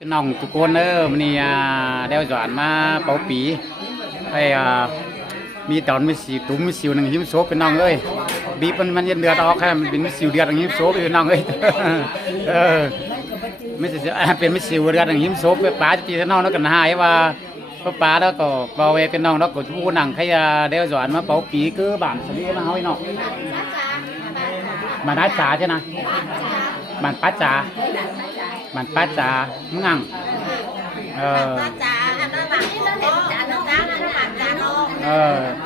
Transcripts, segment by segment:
cái nòng tụi con nữa mình đeo dọn mà bảo pí hayมีตอนมีสิวตุ้มมีสิวหนึ่งหิมโซเป็นน้องเอ้ยบีบมันยันเดือดออกแค่มันเป็นมีสิวเดือดหนึ่งหิมโซเป็นน้องเอ้ยไม่ใช่เป็นมีสิวเดือดหนึ่งหิมโซเป็นป้าจะปีน้องแล้วกันหายว่าป้าแล้วก็เบาเวเป็นน้องแล้วก็ผู้หนังใครเดี๋ยวสอนมาเป่าปีคือบ้านสลีมาเฮาไอ้น้องบ้านน้าจ๋าใช่ไหมบ้านป้าจ๋าบ้านป้าจ๋ามึงงั่ง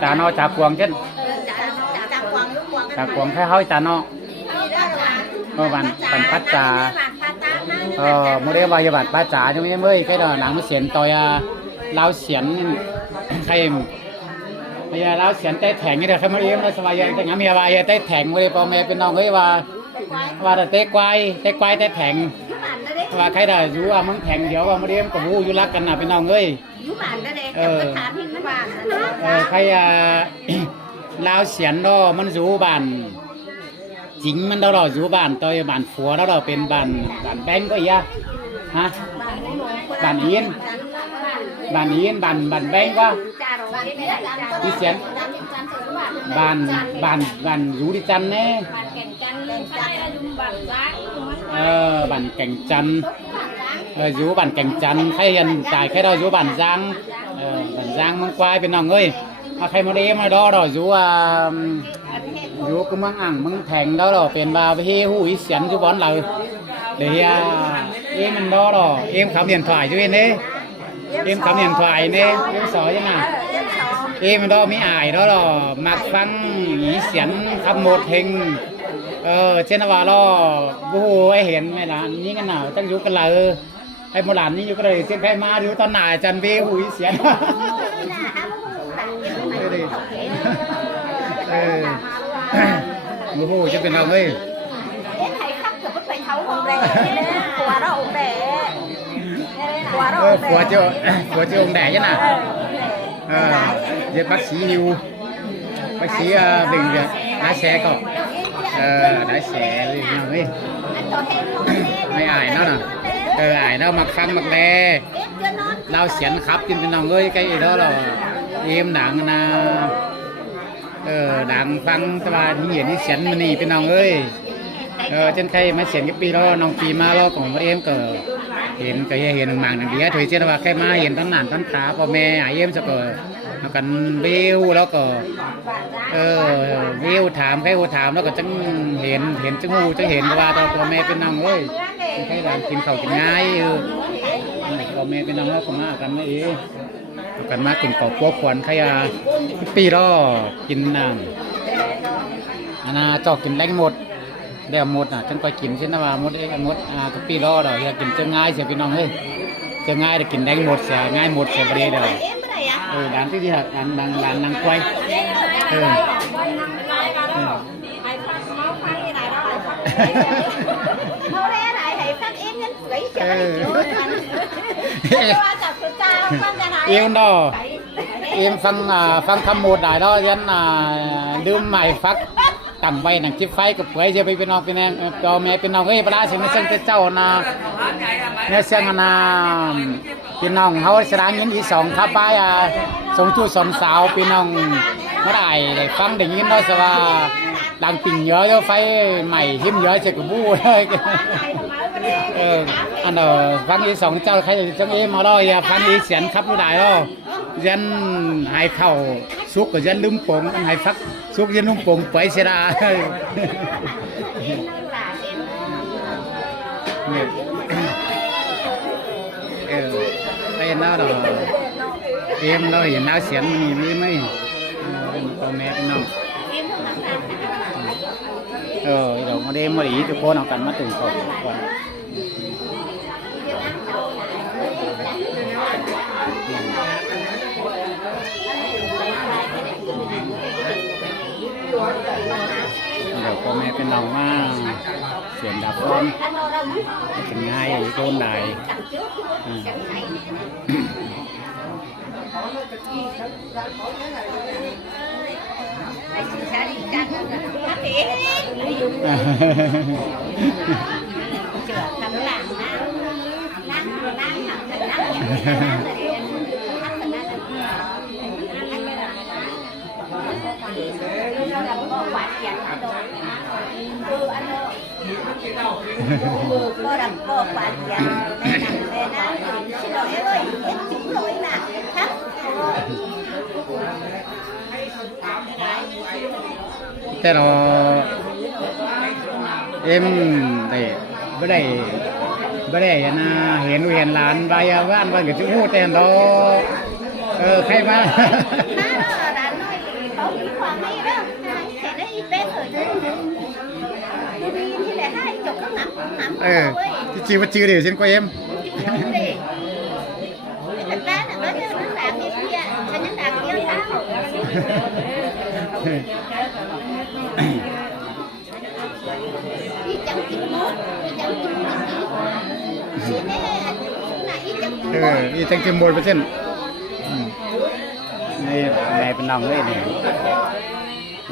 จานอจ่ากวงเช่นจ่ากวงแค่เฮาจานอบันปัดจ่าโมเดลวายบัตรปัดจ่าใช่ไหมเมื่อcái đó nắng nó xiển tòi lao xiểnใครไม่ใช่lao xiển tayแข็งนี่แหละใครมาเลี้ยงแล้วสบายใจแต่งั้นมีอะไรtayแข็งเลยพ่อแม่เป็นน้องเฮ้ยว่าแต่tay quay tayแข็งว่าใครได้รู้ว่ามึงแข็งเดี๋ยวว่ามาเลี้ยงกับวูอยู่รักกันน่ะเป็นน้องเฮ้ยใครlao xiển đó มันรู้บ้านจริงมันเราอยู่บ้านตัวบ้านผัวเราเป็นบ้านแบงก็อีกฮะบ้านอินบ้านแบงก็ที่เสียนบ้านอยู่ที่จันเนี่ยบ้านแก่งจันอยู่บ้านแก่งจันใครยันจ่ายใครเราอยู่บ้านจางบ้านจางมังควายเป็นน้องเอ้ยใครมาเลี้ยงมาđó rồi dù cũng mang ăn mang thành đó rồi tiền vào với hủi xiển cho bón lời để em mình đó rồi em khám điện thoại cho em đấy em khám điện thoại đấy em sỏi chứ nào em đó mấy ải đó rồi mặc phăng ý xiển khắp một hình trên vào đó bố ấy hiện mày là những cái nào chắc dù cái lời hay một lần như cái này trên khai ma dù tao nải trần về hủi xiểnโอ้โหจะเป็นเราไหมผัวเจ้าองค์แดงยังน่ะเดี๋ยวbác sĩ hiu bác sĩ bệnh viện lái xe có lái xe gì nào ấyไม่อายเนาะน่ะอายเนาะมักฟังมักแลเราเสียนขับกินเป็นน้องเอ้ยcái gì đó là em đặng na đặngฟังแต่ว่านี่เห็นนี่เสียนมันนี่เป็นน้องเอ้ยเช่นใครมาเสียนกับปีแล้วน้องปีมาแล้วของเอ็มก็เห็นหมางหนังเดียถอยเช่นว่าใครมาเห็นตั้งนานตั้งขาพ่อแม่เอ็มจะก็กันเบี้ยวแล้วก็เบี้ยวถามใครถามแล้วก็จังเห็นจังหูจังเห็นว่าตัวแม่เป็นน้องเอ้ยใครด่านกินข้าวกินง่ายพ่อแม่เป็นน้องแล้วก็มากันไม่เองกันมากินกอบพวกขวัญขยาปีรอกินน้ำอันน่ะจอกกินแรงหมดเดี๋ยวหมดจังไปกินเช่นว่าหมดทุกปีรอเดี๋ยวกินเจอง่ายเสียพี่น้องเฮ้ยเจอง่ายเดี๋ยวกินแรงหมดเสียง่ายหมดเสียประเดี๋ยวร้านที่หักร้านนางควายem đó em phân thăm một đại đó dân đưa mày phát tặng vay nàng chip phái cục quay giờ bên nông bên em cho mẹ bên nông ấy bà sẽ mới sinh cái cháu na nghe xem na bên nông họ sẽ đang những ý sòng khắp bài sòng chui sòng sào bên nông nó đại để phân để những đó sẽ là đang tình nhớ cho phái mày hiếm nhớ sẽ của bu anh ở văn ý sòng cháu khai trong em mà đó văn ý xiển khắp nó đại đó dân hai khẩu suốt của dân lưng bụng hai phát suốt dân lưng bụng quay xe ra đây nó là em nó hiện nó xiển mấy con mẹ nó rồi mà đêm mà ý tụi cô nào cần mất từng khẩuเดี๋ยวพ่อแม่เป็นน้องมาเสียงดับร้อนเป็นง่ายอย่างโดนได้ทำหลังนะ Cô đập cô quạt già để nó xin lỗi em ơi em xin lỗi nè thắt thế nó em để bữa đây là hiện làn vài ăn vài cái chữ hút tiền đó khai mà chị bắt chữ để xin qua em y chẳng chừng 1%. Này bên lòng đấy này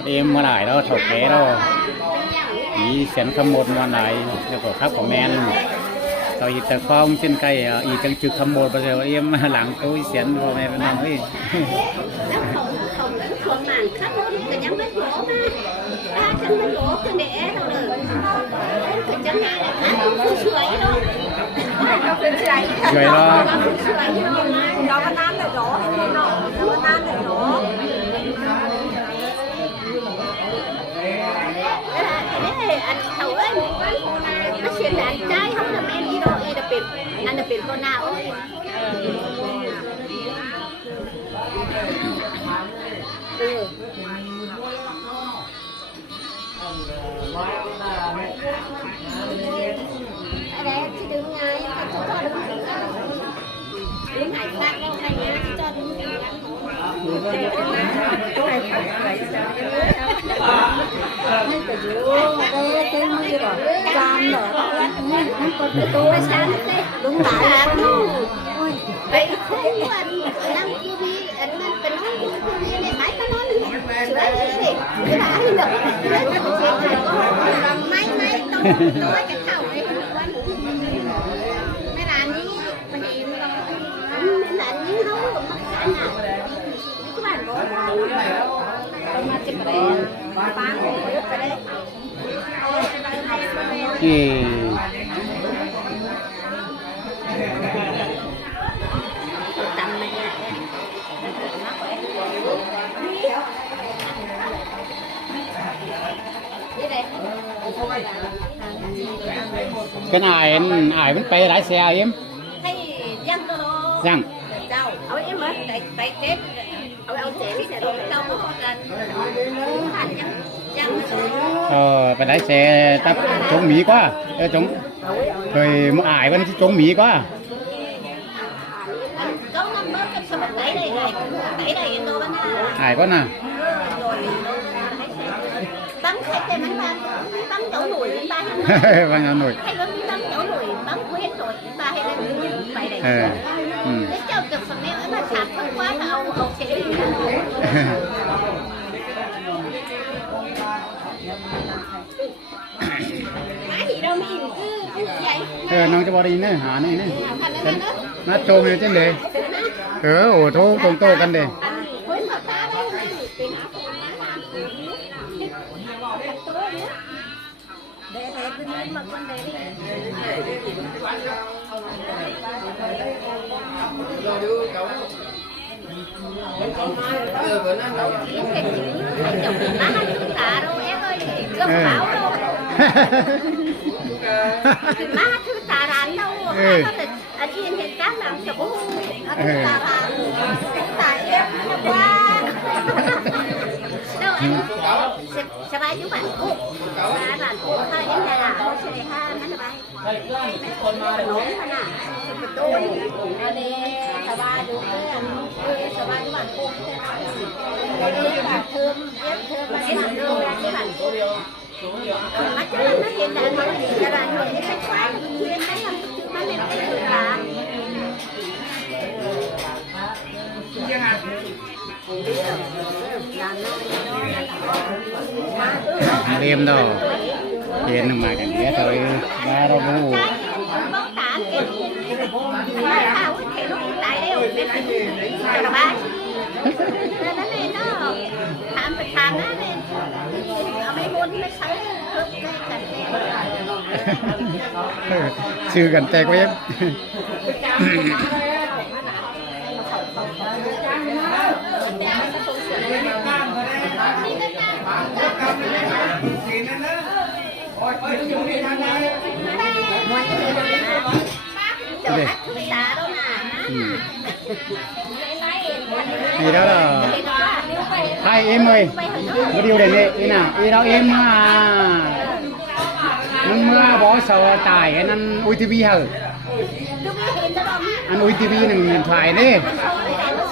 em mà lại đó thổi ké đâu ý xén khăm một món này cho của khác của men rồi ý tờ phong trên cây ý chẳng chừng khăm một bây giờ em làm tôi xén vào này bên lòng ấy rồi đó nó có nan là rõ nó có nan là rõ anh thầu ơi nó xuyên là anh trai không là men đi đâu anh là biệt con nào ơi đây chị đứng ngay cho đứng hải phát đâu này nha chị cho đứng tôi sáng đúng là luôn vậy thế anh đang chưa đi anh phải nói chưa đi này máy nó nói sửa đi cái bà đi được máy tôi cái khẩu này mấy là ní mình mấy là ní không mất cái nào các bạn bố mà chụp đấy bán cái đấy cái này vẫn bay lái xe em hay dân đó rằng đâu ở em á tại tết ở trẻ sẽ đâu có cần hành dân phải lái xe tắt chống Mỹ quá chống rồi một ải vẫn chống Mỹ quá ải quá nè bắn khách thì mình bắn chỗ nổi ba bắn chỗ nổi hay bắn chỗ nổi bắn hết rồi ba hay lên phải đấy cái châu cực phần mèo ấy mà sạt không quá là ông sẽ đi má gì đâu mình cứ vậy nó cho bò đi nữa hả này nữa nó trộm này trên đề ổ thô trộm tôกันđề má thứ tà rắn đâu anh yên hiện các làm chỗ tà em qua đâu anh sẽ bay chú bạn cũ bạn cũ thôi em là sẽ ha nó bay nón thôi nè tôi đi sẽ bay được cái anh sẽ bay chú bạn cũ đi bạn thương bạn thương ra cái bạn cũ mà chứ nó hiện đại mà là đoàn người cái khách khoái nguyên cái làm nó lên cái người là đêm đâu hiện mà cái nghĩa thôi ba đâu bu cái lúc tại đây ở bên cái là ba nên nó lên nó tham á nên ở mấy môn mấy sáuชื่อกันแต่ก็ยัง đây thì đó là hai em ơi một điều này nè ý nào ý đó em nhưng mưa bó sờ tải anh ăn UTV hả ăn UTV này điện thoại đấy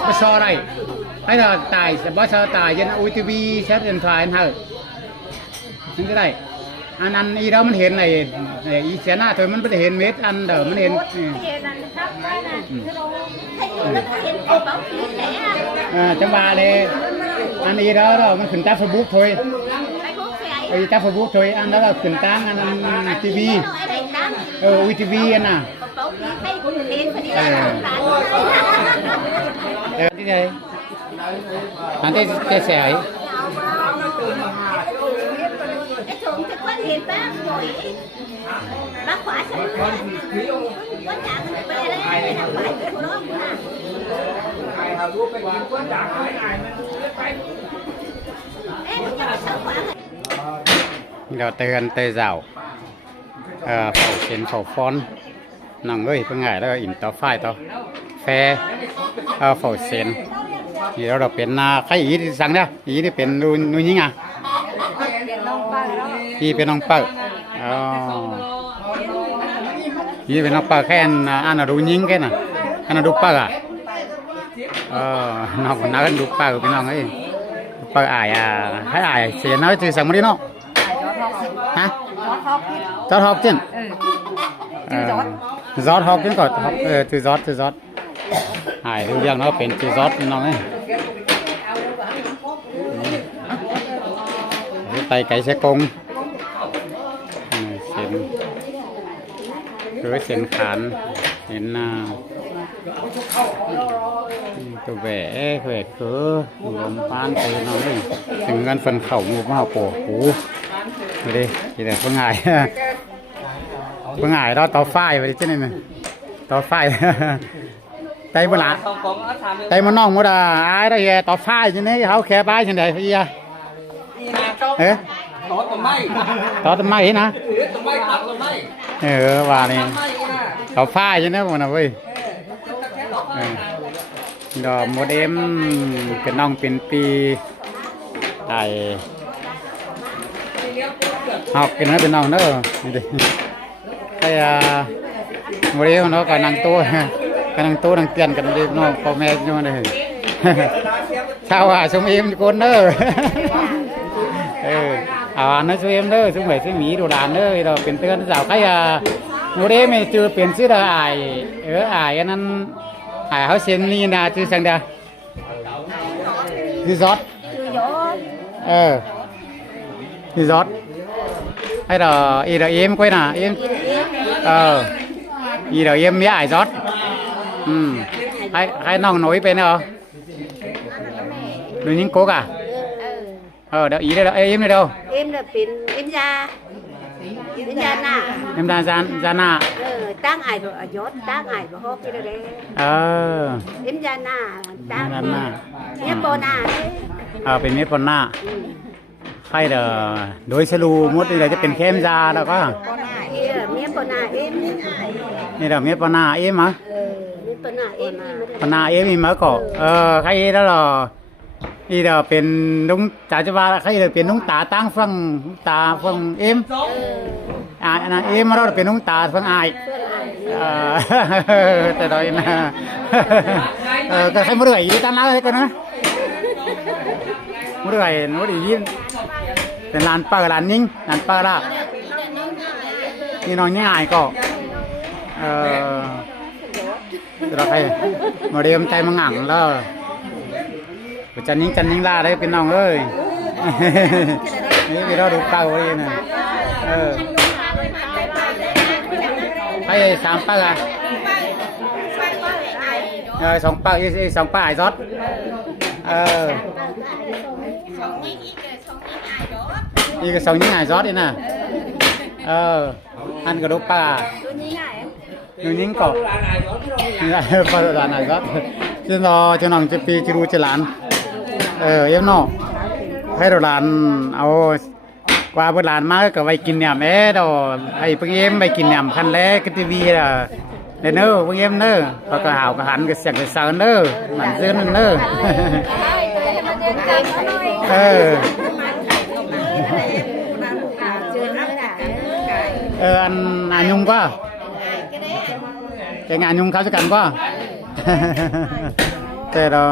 bó sờ đây hay là tải bó sờ tải trên UTV xét điện thoại anh hả những cái này ăn ý đó mình hiện này ý xé na thôi mình có thể hiện mét ăn đỡ mình hiện trong bà này ăn ý đó mình khẩn tác Facebook thôi tác Facebook thôi ăn đó là khẩn tác ăn TV UTV anh à cái này anh chia sẻ ấy cái quan hệ bác rồi bác khóa xong quan trọng về đây là phải của nó rồi tên tê dạo phẩu xến phẩu phon nòng ơi phương ngại đó ỉn tao phai tao phe phẩu xến thì đó làเป็นใครอีที่สั่งเนี่ยอีที่เป็นนูยิงอ่ะอีเป็นน้องเปิดอ๋ออีเป็นน้องเปิดแค่อันน่ะดูยิงแค่น่ะอันน่ะดูเปิดอ่ะน้องนักดูเปิดเป็นน้องเอ้ยเปิดอายให้อายเสียน้อยจือสั่งมาดิเนาะฮะจอดฮอกจิ้นจอดฮอกจิ้นก่อนจือจอดอายดูยังเนาะเป็นจือจอดเป็นน้องเอ้ยtay cày xe cung xịn cưới xịn khán xịn tôi vẽ cứ gồm phan từ nó đi từng ngân phần khẩu một vào cổ cú rồi đi thì để phương ngải đó tàu phai vậy chứ này này tàu phai tay mà lạ tay mà nong mà là ai đây tàu phai chứ này háo khe bay như này bây giờ tỏ tầm mai hả và này tỏ phai chứ nữa mà nào vui rồi một em cái nòng pin pi tại học cái nó bên nòng đó cái một em nó cái năng tu năng tiền cái đêm nó có mẹ như này sao xuống em con đó nó cho em đó chúng phải mỹ đồ đàn đó rồiเป็นเตือนสาวใครโมเดลไม่จือเปลี่ยนชื่อได้อันนั้นเขาเซ็นนี่นะชื่อสังเดารีสอร์ทรีสอร์ทให้เราเอ็มquay nè em em mấy ai rót hai nòng nổi bên nào đừng những cố cả đó ý đây là em này đâu em là pin em ra nà em ra nà tăng ai rồi giót tăng ai rồi hộp cái đấy em ra nà tăng miếng bò nà đấy เป็นเมปอนหน้าใครเด้อโดยสรุปหมดนี่แหละจะเป็นเข้มยาแล้วก็เมียปนาเอ็มนี่เด้อเมปอนหน้าเอ็มอ่ะเมียปนาเอ็มปอนหน้าเอ็มมีมั้ยก็ใครđó làนี่เด้อเป็นลุงจ๋าจะว่าใครเด้อเป็นลุงตาตั้งฟังตาฟังเอ็มอันนั้นเอ็มเราเป็นลุงตาฟังอายแต่โดยนะก็ใครมาเรื่อยอีตั้งแล้วกันนะมาเรื่อยนู้นอีเป็นลานปลาลานนิ่งลานปลาละนี่น้องง่ายก็เราใครมาเรียมใจมังงังแล้วจันนิ่งล่าได้เป็นน้องเอ้ยนี่พี่เราดูเก่าเลยนะให้สามปลา สองป้าอีสองป้าไอ้ซอสอีกสองยี่ไอ้ซอสนี่น่ะอันก็ลูกป้าดูนิ้งก็นี่ป้าหลานไอ้ซอสจะรอจะน้องจะปีจะรู้จะหลานเอ็มเนาะให้เราหลานเอากว่าเวลานมาก็ไปกินเนี่ยแม่ดอไอ้เพิ่งเอ็มไปกินเนี่ยคันแรกก็ทีวีล่ะเด้อเนอเพิ่งเอ็มเนอพอก็หาวก็หันก็เสียงก็เซาเนอมันซื้อนั่นเนออันอายุงก็แต่งานยุงเขาจะกันก็แต่เรา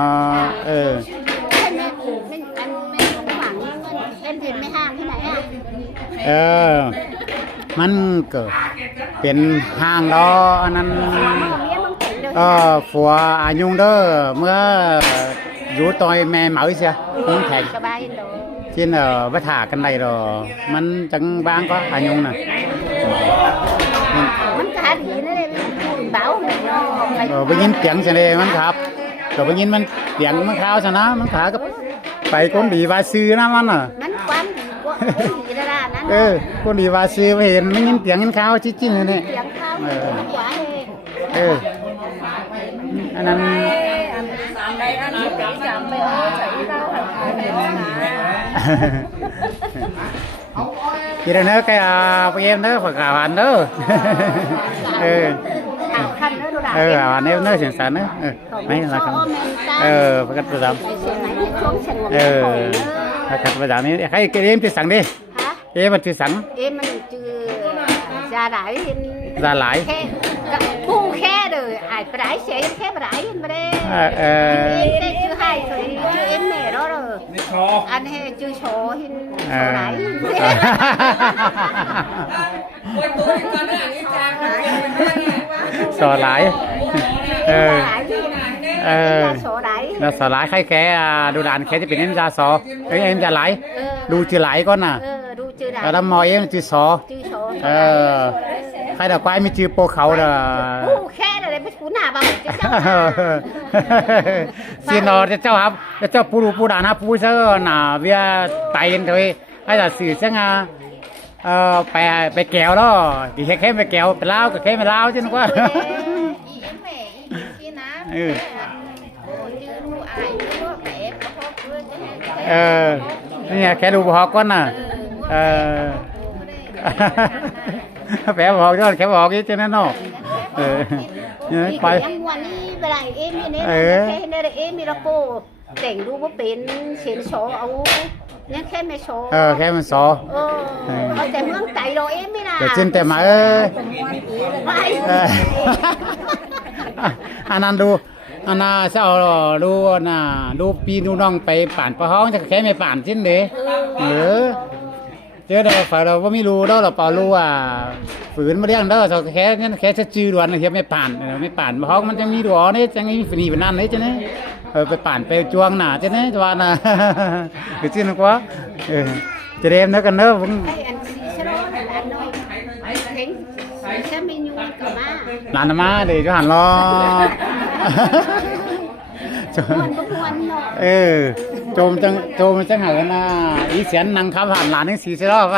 มันเกิดเป็นห้างล้ออันนั้นฝัวอายุงเด้อเมื่ออยู่ต่อยแม่เหมาเสียมันแข็งที่วัฏถากันใดรอมันจังบางก็อายุงน่ะมันขาดีนะเลยเบาไปยินเสียงเสียเลยมันครับเราไปยินมันเสียงมันข้าวซะนะมันขาก็ไปคนดีวาซื้อนะมันอ่ะมันความดีกว่าดีแล้วล่ะนั่นคนดีวาซื้อไปเห็นไม่ยินเสียงยินข้าวจิ้งๆเลยเนี่ยเสียงข้าวหวานเลยอันนั้นกี่เดือนเนอะcáiไปemเนอะphải cả hoànเนอะhoàn emเนอะเสียงสันเนอะmấy là không phải cắt vào phải cắt vào này hay cái em thì sẵn đi em mà thì sẵn em mình chưa ra lại thu khe rồi ai phải đái xe khe phải đái em đây chưa hay rồi chưa em mẹ đó rồi anh hay chưa số hin số đái số lái số đái là số lái khai khé đồ đàn khé thìเป็นem ra số ấy em ra lái đu chưa lái con à ở đó mò em chưa số hay là quay mới chưa po khẩu là khe rồiไม่คุ้นหน้าบ้างxin nóเจ้าครับเจ้าปูรูปูดานะปูเสือหน้าเวียไตกันเลยให้แต่สื่อเสียงไปแก้วแล้วกี่แค่ไปแก้วไปเล่าก็แค่ไม่เล่าใช่ไหมว่านี่แค่ดูพอก่อนน่ะแผลบอกยอดแค่บอกยี่เจ้านั่นเนาะไปวันนี้เวลาเอ็มนี่เนี่ยแค่เนี่ยเอ็มมีระโปแต่งดูว่าเป็นเสียงโชว์เอาเนี่ยแค่ไม่โชว์แค่มันโชว์เอาแต่เมืองไก่เราเอ็มไม่น่ะแต่จิ้มแต่มาอันนั้นดูอันน่ะเจ้าดูน่ะดูปีดูน้องไปป่านประห้องจะแค่ไม่ป่านจิ้นเด้เจอเด้อฝ่ายเราก็ไม่รู้เด้อเราเปล่ารู้ว่าฝืนมาเรียงเด้อเราแค่นั้นแค่จะจืดวันเทียบไม่ป่านไม่ป่านเพราะมันจะมีดอกนี่จะมีฝีเป็นนั่นนี่จะเนี่ยไปป่านไปจวงหนาจะเนี่ยจวนน่ะคือชื่อนักว่าจะเรียนนักกันเด้อผมหลานมาเดี๋ยวจะหันรอโจมจังหากันนะอีเสียนนังข้าวผ่านหลานนี่สีเสียรอบไป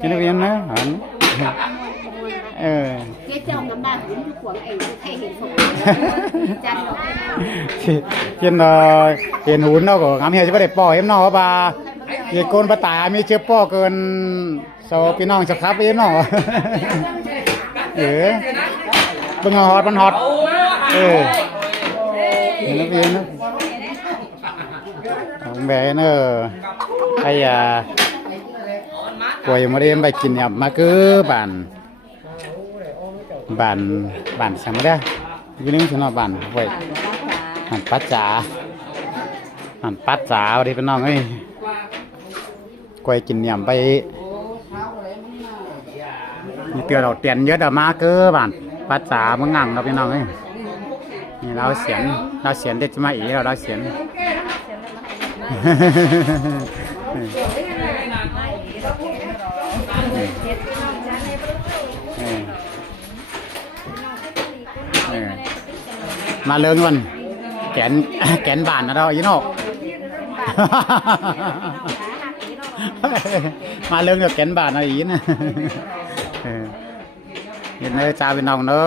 นี่นักเรียนนะหันเจ้าน้ำบ้านผมขวางเองใครเห็นผมจันเห็นหุ่นเนาะก็งามเหี้ยจะไม่ได้ป่อเอ็มเนาะป่ะเด็กโกนปะตามีเชื้อป่อเกินโซพี่น้องสักครับเอ็มเนาะบึงฮอดมันฮอดเห็นนักเรียนนะแม่เนอะไอ้ป่วยมาเรียนไปกินเนี่ยมาคือบ้านสั่งมาได้ยี่นึงฉันเอาบ้านไว้หันปัดจ๋าวันนี้เป็นน้องเอ้ยกวยกินเนี่ยไปมีเตือนเราเตียนเยอะแต่มาคือบ้านปัดจ๋ามึงงั่งเราเป็นน้องเอ้ยนี่เราเสียนเด็ดมาอีเราเสียน เออมาเลิงมันแกนแกนบานนะเราอีโน่มาเลิงเดี๋ยวแกนบานนะอีนะเออเห็นเลยจ้าเป็นน้องเด้อ